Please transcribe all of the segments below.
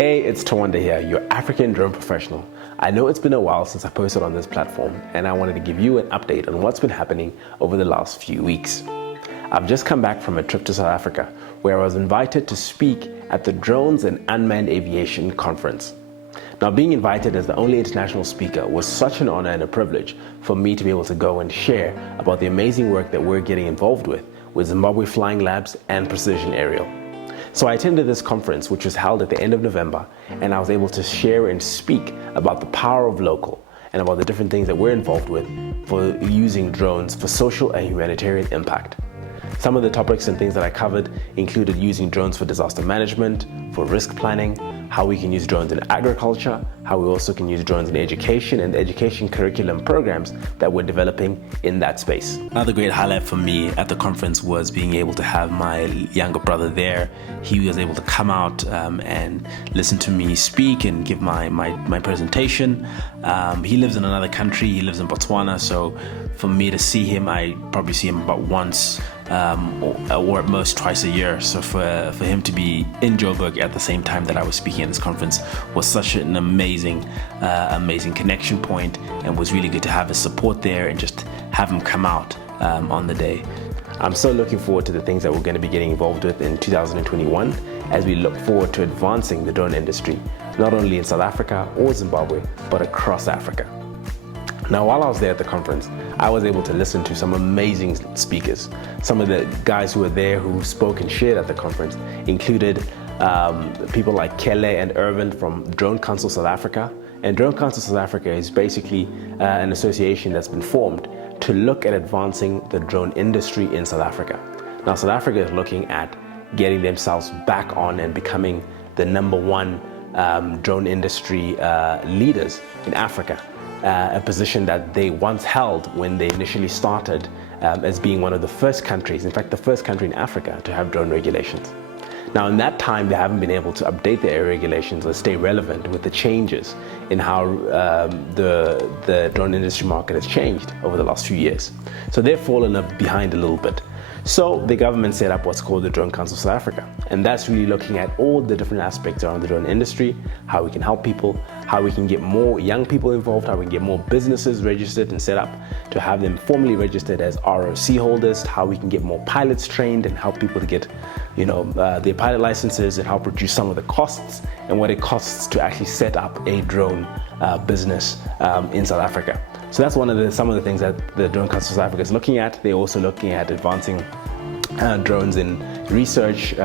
Hey, it's Tawanda here, your African drone professional. I know it's been a while since I posted on this platform, and I wanted to give you an update on what's been happening over the last few weeks. I've just come back from a trip to South Africa, where I was invited to speak at the Drones and Unmanned Aviation Conference. Now, being invited as the only international speaker was such an honor and a privilege for me to be able to go and share about the amazing work that we're getting involved with Zimbabwe Flying Labs and Precision Aerial. So I attended this conference, which was held at the end of November, and I was able to share and speak about the power of local and about the different things that we're involved with for using drones for social and humanitarian impact. Some of the topics and things that I covered included using drones for disaster management, for risk planning, how we can use drones in agriculture, how we also can use drones in education and the education curriculum programs that we're developing in that space. Another great highlight for me at the conference was being able to have my younger brother there. He was able to come out and listen to me speak and give my presentation. He lives in another country, he lives in Botswana, so for me to see him, I probably see him about once or at most twice a year. So for him to be in Joburg at the same time that I was speaking at this conference was such an amazing connection point, and was really good to have his support there and just have him come out on the day. I'm so looking forward to the things that we're going to be getting involved with in 2021 as we look forward to advancing the drone industry, not only in South Africa or Zimbabwe, but across Africa. Now, while I was there at the conference, I was able to listen to some amazing speakers. Some of the guys who were there who spoke and shared at the conference included people like Kele and Irvin from Drone Council South Africa. And Drone Council South Africa is basically an association that's been formed to look at advancing the drone industry in South Africa. Now, South Africa is looking at getting themselves back on and becoming the #1 drone industry leaders in Africa. A position that they once held when they initially started as being one of the first countries, in fact the first country in Africa to have drone regulations. Now, in that time, they haven't been able to update their regulations or stay relevant with the changes in how the drone industry market has changed over the last few years. So they've fallen behind a little bit. So the government set up what's called the Drone Council South Africa, and that's really looking at all the different aspects around the drone industry, how we can help people, how we can get more young people involved, how we can get more businesses registered and set up to have them formally registered as ROC holders, how we can get more pilots trained and help people to get their pilot licenses, and help reduce some of the costs and what it costs to actually set up a drone business in South Africa. So that's some of the things that the Drone Council South Africa is looking at. They're also looking at advancing drones in research,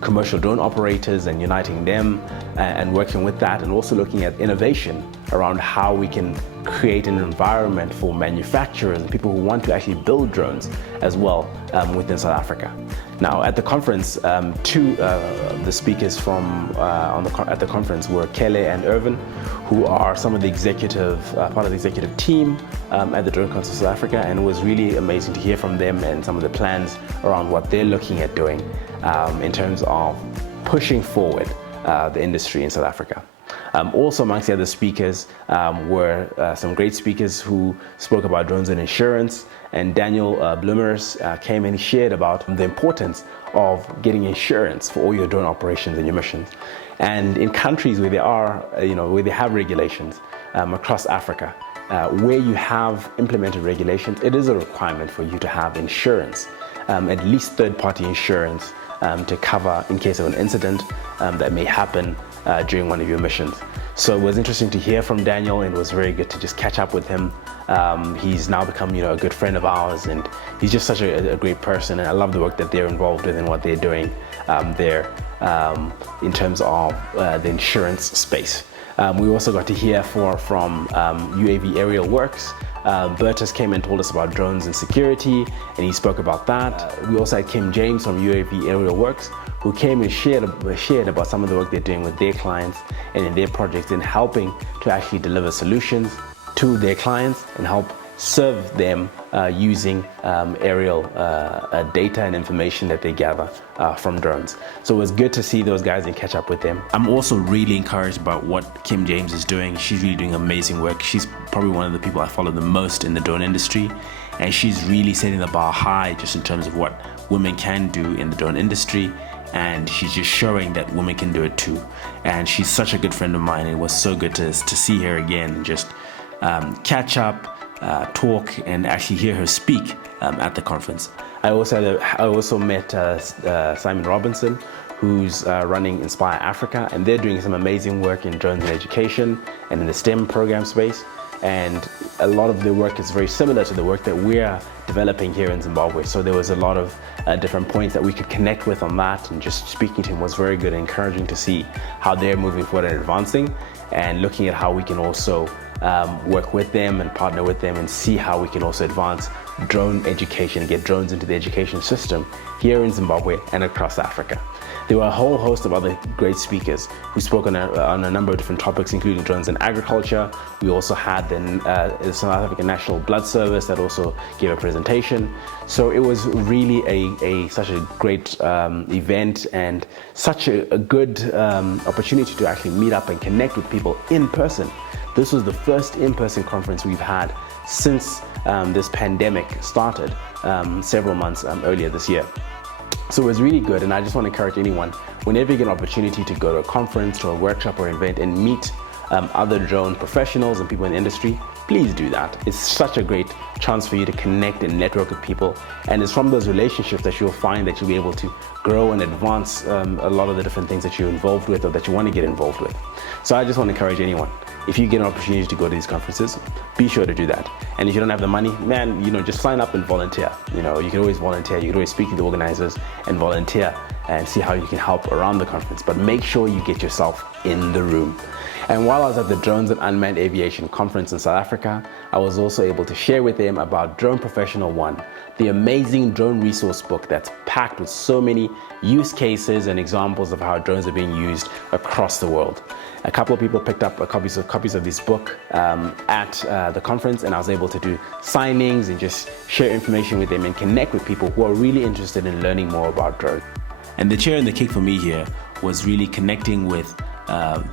commercial drone operators and uniting them and working with that, and also looking at innovation around how we can create an environment for manufacturers and people who want to actually build drones as well within South Africa. Now, at the conference, two of the speakers at the conference were Kele and Irvin, who are some of the part of the executive team at the Drone Council South Africa, and it was really amazing to hear from them and some of the plans around what they're looking at doing in terms of pushing forward the industry in South Africa. Also amongst the other speakers were some great speakers who spoke about drones and insurance, and Daniel Bloemers came and he shared about the importance of getting insurance for all your drone operations and your missions. And in countries where where they have regulations across Africa, where you have implemented regulations, it is a requirement for you to have insurance, at least third-party insurance to cover in case of an incident that may happen during one of your missions. So it was interesting to hear from Daniel, and it was very good to just catch up with him. He's now become a good friend of ours, and he's just such a great person, and I love the work that they're involved with and what they're doing there in terms of the insurance space. We also got to hear from UAV Aerial Works. Bertus came and told us about drones and security, and he spoke about that. We also had Kim James from UAV Aerial Works, who came and shared about some of the work they're doing with their clients and in their projects, in helping to actually deliver solutions to their clients and help serve them using aerial data and information that they gather from drones. So it was good to see those guys and catch up with them. I'm also really encouraged about what Kim James is doing. She's really doing amazing work. She's probably one of the people I follow the most in the drone industry, and she's really setting the bar high just in terms of what women can do in the drone industry and she's just showing that women can do it too. And she's such a good friend of mine. It was so good to see her again and just catch up, talk, and actually hear her speak at the conference. I also met Simon Robinson, who's running Inspire Africa, and they're doing some amazing work in drones in education and in the STEM program space. And a lot of the work is very similar to the work that we're developing here in Zimbabwe. So there was a lot of different points that we could connect with on that, and just speaking to him was very good and encouraging to see how they're moving forward and advancing, and looking at how we can also work with them and partner with them and see how we can also advance drone education and get drones into the education system here in Zimbabwe and across Africa. There were a whole host of other great speakers who spoke on a number of different topics, including drones in agriculture. We also had the South African National Blood Service that also gave a presentation. So it was really such a great event, and such a good opportunity to actually meet up and connect with people in person. This was the first in-person conference we've had since this pandemic started several months earlier this year. So it was really good, and I just want to encourage anyone, whenever you get an opportunity to go to a conference, to a workshop or event and meet other drone professionals and people in the industry, please do that. It's such a great chance for you to connect and network with people, and it's from those relationships that you'll find that you'll be able to grow and advance a lot of the different things that you're involved with or that you want to get involved with. So I just want to encourage anyone, if you get an opportunity to go to these conferences, be sure to do that. And if you don't have the money, man, just sign up and volunteer. You can always volunteer. You can always speak to the organizers and volunteer and see how you can help around the conference. But make sure you get yourself in the room. And while I was at the Drones and Unmanned Aviation Conference in South Africa, I was also able to share with them about Drone Professional One, the amazing drone resource book that's packed with so many use cases and examples of how drones are being used across the world. A couple of people picked up copies of this book at the conference, and I was able to do signings and just share information with them and connect with people who are really interested in learning more about drones. And the cherry on the cake for me here was really connecting with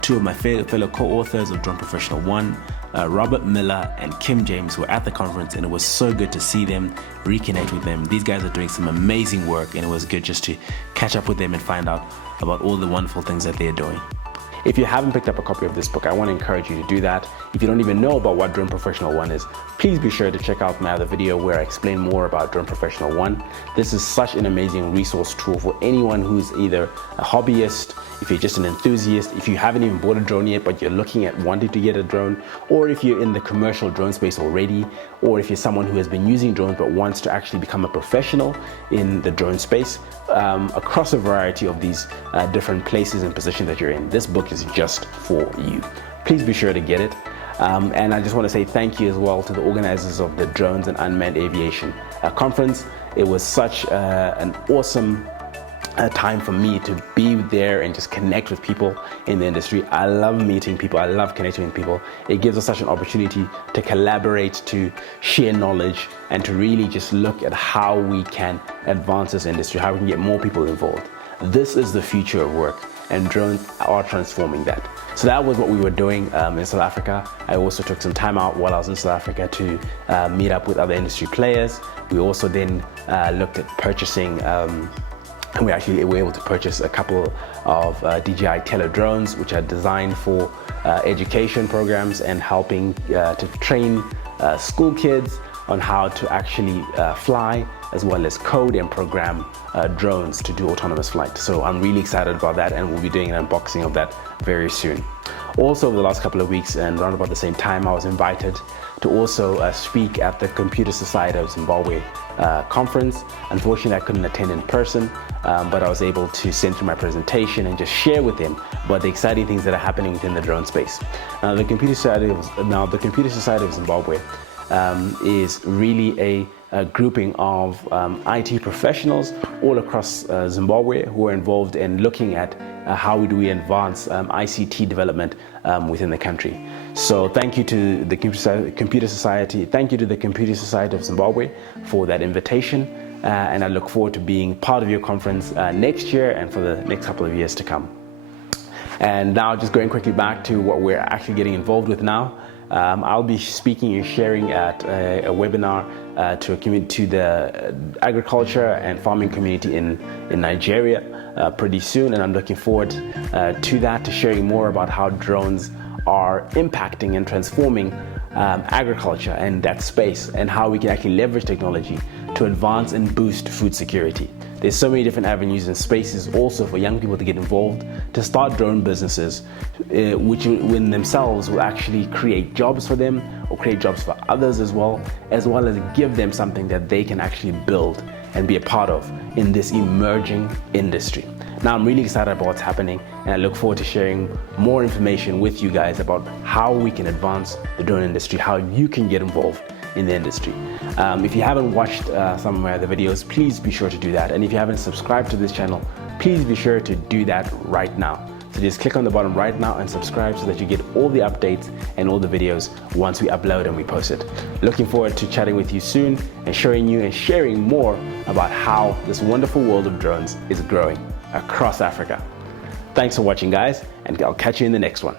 two of my fellow co-authors of Drone Professional One, Robert Miller and Kim James, were at the conference, and it was so good to see them, reconnect with them. These guys are doing some amazing work, and it was good just to catch up with them and find out about all the wonderful things that they're doing. If you haven't picked up a copy of this book, I want to encourage you to do that. If you don't even know about what Drone Professional One is, please be sure to check out my other video where I explain more about Drone Professional One. This is such an amazing resource tool for anyone who's either a hobbyist, if you're just an enthusiast, if you haven't even bought a drone yet but you're looking at wanting to get a drone, or if you're in the commercial drone space already, or if you're someone who has been using drones but wants to actually become a professional in the drone space, across a variety of these different places and positions that you're in. This book is just for you. Please be sure to get it. And I just want to say thank you as well to the organizers of the Drones and Unmanned Aviation Conference. It was such an awesome time for me to be there and just connect with people in the industry. I love meeting people. I love connecting with people. It gives us such an opportunity to collaborate, to share knowledge, and to really just look at how we can advance this industry, how we can get more people involved. This is the future of work, and drones are transforming that. So that was what we were doing in South Africa. I also took some time out while I was in South Africa to meet up with other industry players. We also then looked at purchasing and we were able to purchase a couple of DJI Tele drones, which are designed for education programs and helping to train school kids on how to actually fly, as well as code and program drones to do autonomous flight. So I'm really excited about that, and we'll be doing an unboxing of that very soon. Also, over the last couple of weeks and around about the same time, I was invited to also speak at the Computer Society of Zimbabwe conference. Unfortunately, I couldn't attend in person, but I was able to send through my presentation and just share with them about the exciting things that are happening within the drone space. The Computer Society of Zimbabwe is really a grouping of IT professionals all across Zimbabwe who are involved in looking at how do we advance ICT development within the country. So thank you to the Computer Society. Thank you to the Computer Society of Zimbabwe for that invitation. And I look forward to being part of your conference next year and for the next couple of years to come. And now just going quickly back to what we're actually getting involved with now. I'll be speaking and sharing at a webinar to the agriculture and farming community in Nigeria. pretty soon, and I'm looking forward to that, to sharing more about how drones are impacting and transforming agriculture and that space, and how we can actually leverage technology to advance and boost food security. There's so many different avenues and spaces also for young people to get involved, to start drone businesses, which in themselves will actually create jobs for them or create jobs for others as well as give them something that they can actually build and be a part of in this emerging industry. Now, I'm really excited about what's happening, and I look forward to sharing more information with you guys about how we can advance the drone industry, how you can get involved in the industry. If you haven't watched some of the videos, please be sure to do that. And if you haven't subscribed to this channel, please be sure to do that right now. So just click on the bottom right now and subscribe so that you get all the updates and all the videos once we upload and we post it. Looking forward to chatting with you soon and showing you and sharing more about how this wonderful world of drones is growing across Africa. Thanks for watching, guys, and I'll catch you in the next one.